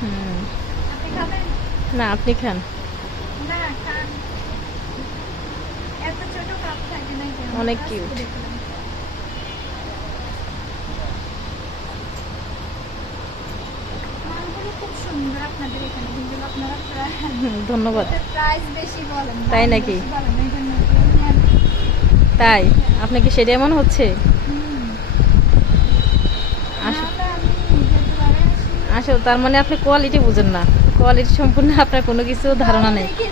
হুম, না আপনি খান। অনেক কিউট। খুব সুন্দর আপনাদের এখানে, কিন্তু আপনারা ধন্যবাদ। প্রাইস বেশি বলেন, তাই নাকি? বেশি বলেন, এই জন্য তাই আপনি কি সেটা মনে হচ্ছে? আসলে তার মানে আপনি কোয়ালিটি বুঝেন না, কোয়ালিটি সম্পূর্ণ আপনার কোনো কিছু ধারণা নেই। ওকে।